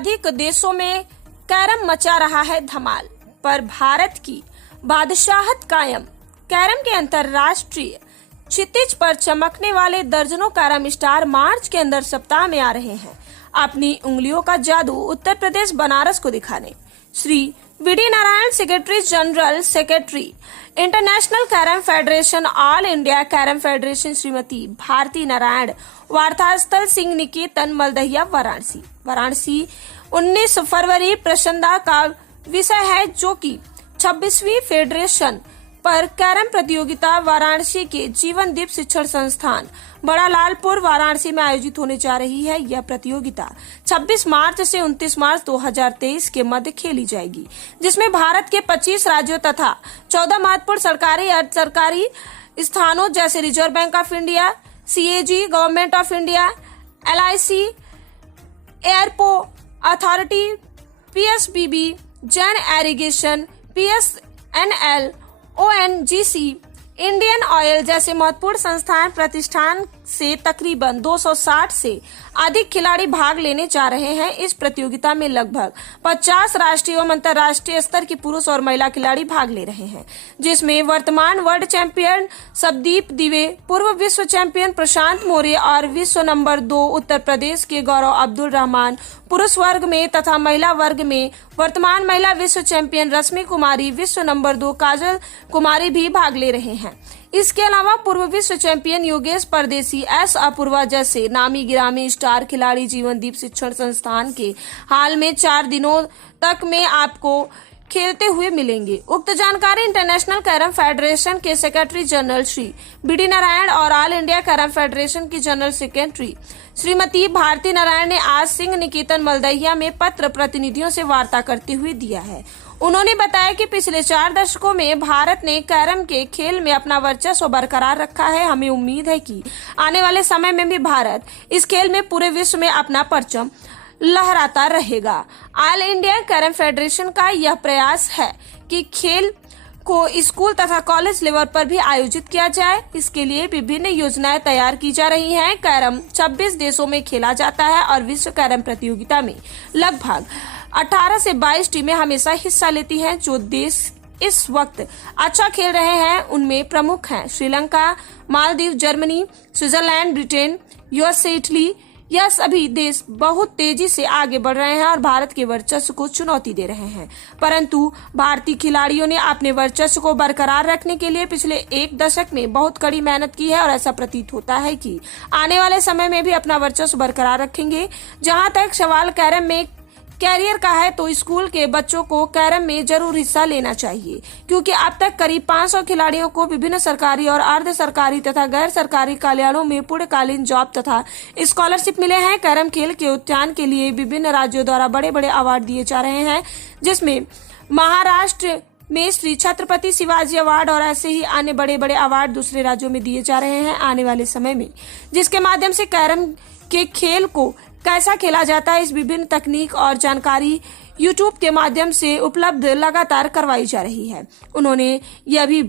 अधिक देशों में कैरम मचा रहा है धमाल, पर भारत की बादशाहत कायम। कैरम के अंतरराष्ट्रीय क्षितिज पर चमकने वाले दर्जनों कैरम स्टार मार्च के अंदर सप्ताह में आ रहे हैं अपनी उंगलियों का जादू उत्तर प्रदेश बनारस को दिखाने। Shri VD Narayan, secretary general secretary international carrom federation, all India carrom federation, Shrimati Bharti Narayan, वार्तास्थल सिंह निकेतन, मलदहिया, वाराणसी 19 फरवरी प्रसन्नता का विषय है, जो कि 26वीं फेडरेशन पर कैरम प्रतियोगिता वाराणसी के जीवन दीप शिक्षण संस्थान बड़ा लालपुर वाराणसी में आयोजित होने जा रही है। यह प्रतियोगिता 26 मार्च से 29 मार्च 2023 के मध्य खेली जाएगी, जिसमें भारत के 25 राज्यों तथा 14 महत्वपूर्ण सरकारी अर्ध सरकारी स्थानों जैसे reserve bank of India, CAG, government of India, LIC, airport authority, PSBB, Jain irrigation, PSNL, ONGC, Indian oil जैसे महत्वपूर्ण संस्थान प्रतिष्ठान से तकरीबन 260 से अधिक खिलाड़ी भाग लेने जा रहे हैं। इस प्रतियोगिता में लगभग 50 राष्ट्रीय एवं अंतर्राष्ट्रीय स्तर के पुरुष और महिला खिलाड़ी भाग ले रहे हैं, जिसमें वर्तमान वर्ल्ड चैंपियन सबदीप दिवे, पूर्व विश्व चैंपियन प्रशांत मौर्य और विश्व नंबर 2 उत्तर प्रदेश के गौरव अब्दुल रहमान पुरुष वर्ग में तथा महिला वर्ग में वर्तमान महिला विश्व चैंपियन रश्मि कुमारी, विश्व नंबर 2 काजल कुमारी भी भाग ले रहे हैं। इसके अलावा पूर्व विश्व चैंपियन योगेश परदेसी, S अपूर्वा जैसे नामी गिरामी स्टार खिलाड़ी जीवनदीप शिक्षण संस्थान के हाल में 4 दिनों तक में आपको खेलते हुए मिलेंगे। उक्त जानकारी इंटरनेशनल कैरम फेडरेशन के secretary general Shri B D Narayan और ऑल इंडिया कैरम फेडरेशन की जनरल सेक्रेटरी श्रीमती भारती नारायण ने आज सिंह निकेतन मलदहिया में पत्र प्रतिनिधियों से वार्ता करते हुए दिया है। उन्होंने बताया कि पिछले 4 दशकों में भारत ने कैरम के खेल में अपना वर्चस्व बरकरार रखा है। हमें उम्मीद है कि आने वाले समय में भी भारत इस खेल में पूरे विश्व में अपना परचम लहराता रहेगा। ऑल इंडिया कैरम फेडरेशन का यह प्रयास है कि खेल को स्कूल तथा कॉलेज लेवल पर भी आयोजित किया जाए। इसके लिए विभिन्न योजनाएं तैयार की जा रही हैं। कैरम 26 देशों में खेला जाता है और विश्व कैरम प्रतियोगिता में लगभग 18 से 22 टीमें हमेशा हिस्सा लेती हैं। जो देश इस वक्त अच्छा खेल रहे हैं उनमें प्रमुख हैं Sri Lanka, Maldives, Germany, Switzerland, Britain, USA, Italy. यह सभी देश बहुत तेजी से आगे बढ़ रहे हैं और भारत के वर्चस्व को चुनौती दे रहे हैं, परंतु भारतीय खिलाड़ियों ने अपने वर्चस्व को बरकरार रखने के लिए पिछले 1 दशक में बहुत कड़ी मेहनत की है और ऐसा प्रतीत होता है कि आने वाले समय में भी अपना वर्चस्व बरकरार रखेंगे। जहां तक सवाल कैरम में कैरियर का है, तो स्कूल के बच्चों को कैरम में जरूर हिस्सा लेना चाहिए, क्योंकि अब तक करीब 500 खिलाड़ियों को विभिन्न सरकारी और अर्ध सरकारी तथा गैर सरकारी कार्यालयों में पूर्णकालीन जॉब तथा स्कॉलरशिप मिले हैं। कैरम खेल के उत्थान के लिए विभिन्न राज्यों द्वारा बड़े बड़े अवार्ड दिए जा रहे हैं, जिसमें महाराष्ट्र में श्री छत्रपति शिवाजी अवार्ड और ऐसे ही अन्य बड़े बड़े अवार्ड दूसरे राज्यों में दिए जा रहे हैं आने वाले समय में, जिसके माध्यम से कैरम के खेल को कैसा खेला जाता है, इस विभिन्न तकनीक और जानकारी YouTube के माध्यम से उपलब्ध लगातार करवाई जा रही है। उन्होंने यह भी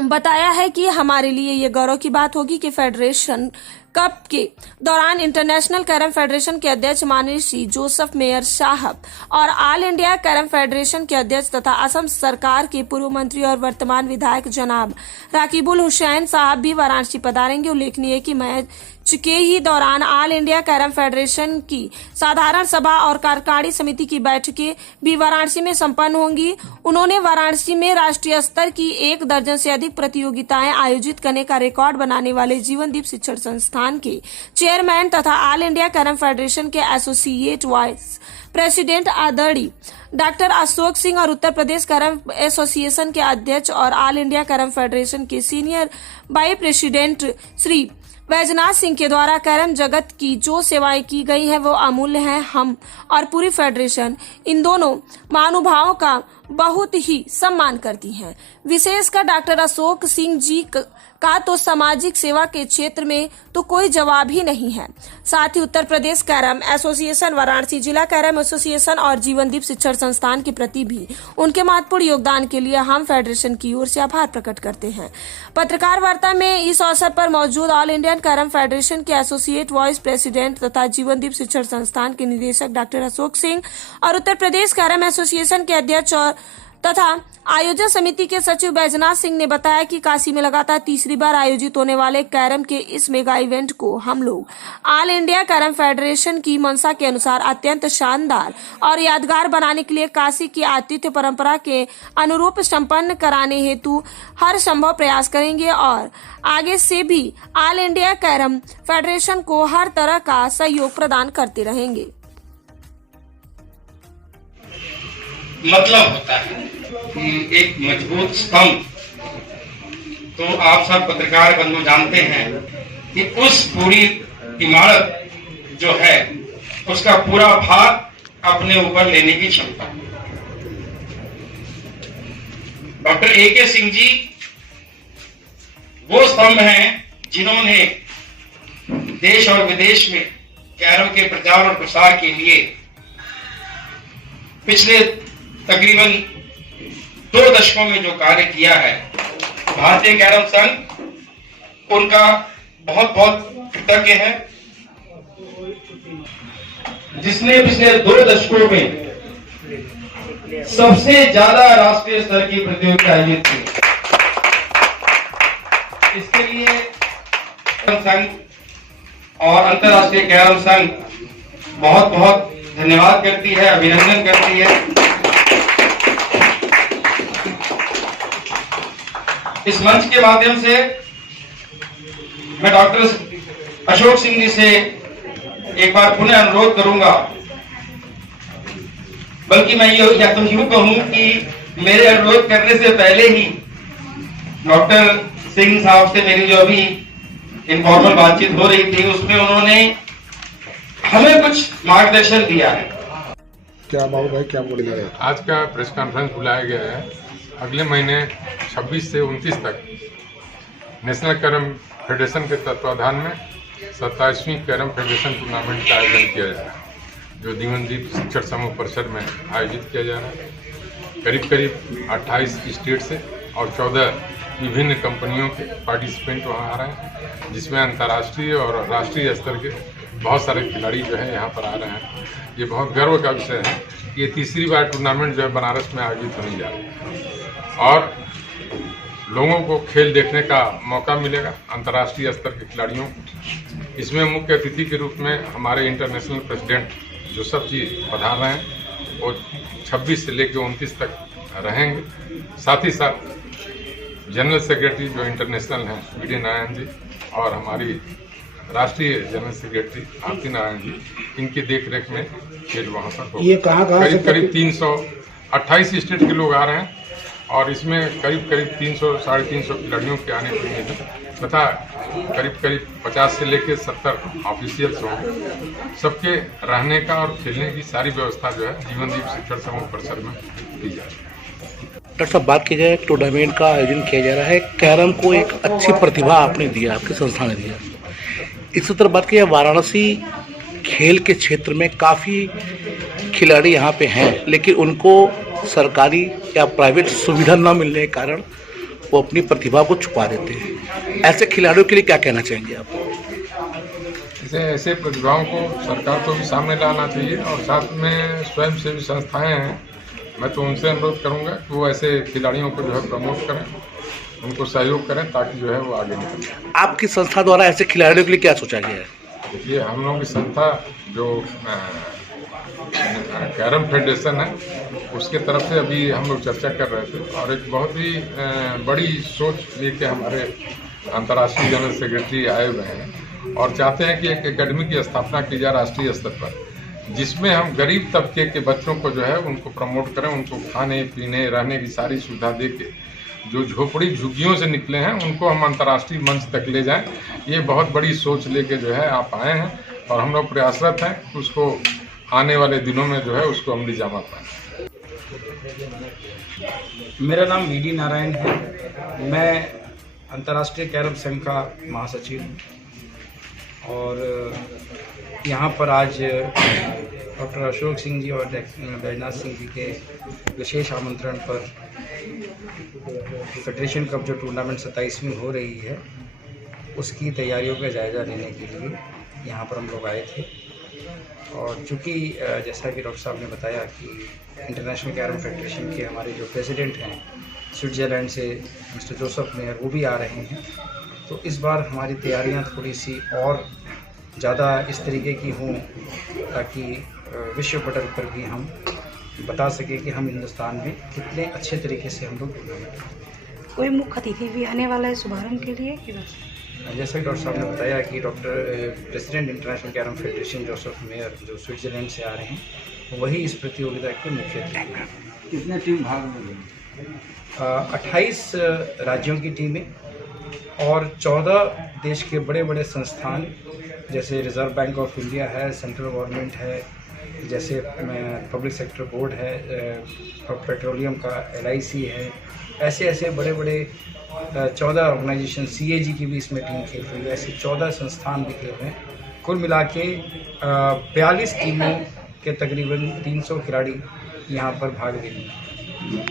बताया है कि हमारे लिए ये गौरव की बात होगी कि फेडरेशन कप के दौरान इंटरनेशनल कैरम फेडरेशन के अध्यक्ष माननीय श्री जोसेफ मेयर साहब और ऑल इंडिया कैरम फेडरेशन के अध्यक्ष तथा असम सरकार के पूर्व मंत्री और वर्तमान विधायक जनाब राकीबुल हुसैन साहब भी वाराणसी पधारेंगे। उल्लेखनीय है कि मैच के ही दौरान ऑल इंडिया कैरम फेडरेशन की साधारण सभा और कार्यकारिणी समिति की बैठकें भी वाराणसी में संपन्न होंगी। उन्होंने वाराणसी में राष्ट्रीय स्तर की 1 दर्जन से अधिक प्रतियोगिताएं आयोजित करने का रिकॉर्ड बनाने वाले जीवनदीप शिक्षण संस्थान के चेयरमैन तथा ऑल इंडिया कैरम फेडरेशन के एसोसिएट वाइस प्रेसिडेंट आदरणीय डॉक्टर अशोक सिंह और उत्तर प्रदेश कैरम एसोसिएशन के अध्यक्ष और ऑल इंडिया कैरम फेडरेशन के senior vice president Shri Vaijnath Singh के द्वारा कैरम जगत की जो सेवाएं की गई है वो अमूल्य है। हम और पूरी फेडरेशन इन दोनों महानुभावों का बहुत ही सम्मान करती हैं। विशेषकर डॉक्टर अशोक सिंह जी का तो सामाजिक सेवा के क्षेत्र में तो कोई जवाब ही नहीं है। साथ ही उत्तर प्रदेश कैरम एसोसिएशन, वाराणसी जिला कैरम एसोसिएशन और जीवनदीप शिक्षण संस्थान के प्रति भी उनके महत्वपूर्ण योगदान के लिए हम फेडरेशन की ओर से आभार प्रकट करते हैं। पत्रकार वार्ता में इस अवसर पर मौजूद ऑल इंडियन कैरम फेडरेशन के एसोसिएट वाइस प्रेसिडेंट तथा जीवनदीप शिक्षण संस्थान के निदेशक डॉक्टर अशोक सिंह और उत्तर प्रदेश कैरम एसोसिएशन के अध्यक्ष और तथा आयोजन समिति के सचिव बैजनाथ सिंह ने बताया कि काशी में लगातार तीसरी बार आयोजित होने वाले कैरम के इस मेगा इवेंट को हम लोग ऑल इंडिया कैरम फेडरेशन की मंशा के अनुसार अत्यंत शानदार और यादगार बनाने के लिए काशी की आतिथ्य परंपरा के अनुरूप संपन्न कराने हेतु हर संभव प्रयास करेंगे और आगे से भी ऑल इंडिया कैरम फेडरेशन को हर तरह का सहयोग प्रदान करते रहेंगे। मतलब होता है कि एक मजबूत स्तंभ, तो आप सब पत्रकार बंधु जानते हैं कि उस पूरी इमारत जो है उसका पूरा भार अपने ऊपर लेने की क्षमता। Doctor A.K. सिंह जी वो स्तंभ हैं जिन्होंने देश और विदेश में कैरम के प्रचार और प्रसार के लिए पिछले तकरीबन 2 दशकों में जो कार्य किया है, भारतीय कैरम संघ उनका बहुत बहुत कृतज्ञ है, जिसने पिछले 2 दशकों में सबसे ज्यादा राष्ट्रीय स्तर की प्रतियोगिता आयोजित की। इसके लिए संघ और अंतर्राष्ट्रीय कैरम संघ बहुत बहुत धन्यवाद करती है, अभिनंदन करती है। इस मंच के माध्यम से मैं डॉक्टर अशोक सिंह जी से एक बार पुनः अनुरोध करूंगा, बल्कि मैं या तो यूं कहूं कि मेरे अनुरोध करने से पहले ही डॉक्टर सिंह साहब से मेरी जो अभी इनफॉर्मल बातचीत हो रही थी उसमें उन्होंने हमें कुछ मार्गदर्शन दिया है। क्या बाबू भाई क्या बोलेंगे? आज का प्रेस कॉन्फ्रेंस बुलाया गया है। अगले महीने 26 से 29 तक नेशनल कैरम फेडरेशन के तत्वाधान में 27वीं कैरम फेडरेशन टूर्नामेंट का आयोजन किया जा रहा है, जो जीवनदीप शिक्षण समूह परिसर में आयोजित किया जा रहा है। करीब करीब 28 स्टेट से और 14 विभिन्न कंपनियों के पार्टिसिपेंट वहाँ आ रहे हैं, जिसमें अंतर्राष्ट्रीय और राष्ट्रीय स्तर के बहुत सारे खिलाड़ी जो है यहाँ पर आ रहे हैं। ये बहुत गर्व का विषय है कि ये तीसरी बार टूर्नामेंट जो है बनारस में आयोजित होने जा रही है और लोगों को खेल देखने का मौका मिलेगा, अंतर्राष्ट्रीय स्तर के खिलाड़ियों को। इसमें मुख्य अतिथि के रूप में हमारे इंटरनेशनल प्रेसिडेंट जोसेफ जी पधार रहे हैं, वो 26 से लेकर 29 तक रहेंगे। साथ ही साथ जनरल सेक्रेटरी जो इंटरनेशनल हैं वी.डी. नारायण जी और हमारी राष्ट्रीय जनरल सेक्रेटरी आरती नारायण जी, इनकी देखरेख में खेल वहाँ पर होगा। ये कहाँ करीब 328 स्टेट के लोग आ रहे हैं और इसमें करीब 300-350 खिलाड़ियों के आने की उम्मीद है तथा करीब 50 से लेकर 70 ऑफिशियल्स होंगे। सबके रहने का और खेलने की सारी व्यवस्था जो है जीवनदीप शिक्षण समूह परिसर में की जा रही है। डॉक्टर साहब, बात की जाए टूर्नामेंट का आयोजन किया जा रहा है, कैरम को एक अच्छी प्रतिभा आपने दिया, आपके संस्था ने दिया। इसी तरह बात की जाए वाराणसी खेल के क्षेत्र में काफ़ी खिलाड़ी यहाँ पे हैं, लेकिन उनको सरकारी या प्राइवेट सुविधा न मिलने के कारण वो अपनी प्रतिभा को छुपा देते हैं। ऐसे खिलाड़ियों के लिए क्या कहना चाहेंगे आप? ऐसे प्रतिभाओं को सरकार को भी सामने लाना चाहिए और साथ में स्वयंसेवी संस्थाएं हैं, मैं तो उनसे अनुरोध करूंगा कि वो ऐसे खिलाड़ियों को जो है प्रमोट करें, उनको सहयोग करें ताकि जो है वो आगे निकल जाए। आपकी संस्था द्वारा ऐसे खिलाड़ियों के लिए क्या सोचा गया है? देखिए, हम लोगों की संस्था जो कैरम फेडरेशन है उसके तरफ से अभी हम लोग चर्चा कर रहे थे और एक बहुत ही बड़ी सोच लेके हमारे अंतर्राष्ट्रीय जनरल सेक्रेटरी आए हुए हैं और चाहते हैं कि एक एकेडमी की स्थापना की जाए राष्ट्रीय स्तर पर, जिसमें हम गरीब तबके के बच्चों को जो है उनको प्रमोट करें, उनको खाने पीने रहने की सारी सुविधा दे के जो झोपड़ी झुग्गियों से निकले हैं उनको हम अंतर्राष्ट्रीय मंच तक ले जाएं। ये बहुत बड़ी सोच लेके जो है आप आए हैं और हम लोग प्रयासरत हैं कि उसको आने वाले दिनों में जो है उसको अमली जामा पाएं। मेरा नाम वी.डी. नारायण है। मैं अंतर्राष्ट्रीय कैरम संघ का महासचिव और यहाँ पर आज डॉक्टर अशोक सिंह जी और बैजनाथ सिंह जी के विशेष आमंत्रण पर फेडरेशन कप जो टूर्नामेंट 27वीं हो रही है उसकी तैयारियों का जायज़ा लेने के लिए यहाँ पर हम लोग आए थे। और चूँकि जैसा कि डॉक्टर साहब ने बताया कि इंटरनेशनल कैरम फेडरेशन के हमारे जो प्रेसिडेंट हैं स्विट्ज़रलैंड से मिस्टर जोसेफ मेयर वो भी आ रहे हैं, तो इस बार हमारी तैयारियां थोड़ी सी और ज़्यादा इस तरीके की हों ताकि विश्व पटल पर भी हम बता सकें कि हम हिंदुस्तान में कितने अच्छे तरीके से हम लोग टूर्नामेंट। कोई मुख्य अतिथि भी आने वाला है शुभारंभ के लिए कि बस? जैसा कि डॉक्टर साहब ने बताया कि doctor president international carrom federation Joseph mayor जो स्विट्ज़रलैंड से आ रहे हैं वही इस प्रतियोगिता के मुख्य अतिथि हैं। कितने टीम भाग में? 28 राज्यों की टीमें और 14 देश के बड़े बड़े संस्थान जैसे रिज़र्व बैंक ऑफ इंडिया है, सेंट्रल गवर्नमेंट है, जैसे पब्लिक सेक्टर बोर्ड है, पेट्रोलियम का LIC है, ऐसे बड़े बड़े 14 ऑर्गेनाइजेशन, CAG की भी इसमें टीम खेल रही है, ऐसे 14 संस्थान भी खेल रहे हैं। कुल मिला के 42 टीमों के तकरीबन 300 खिलाड़ी यहाँ पर भाग ले रहे हैं।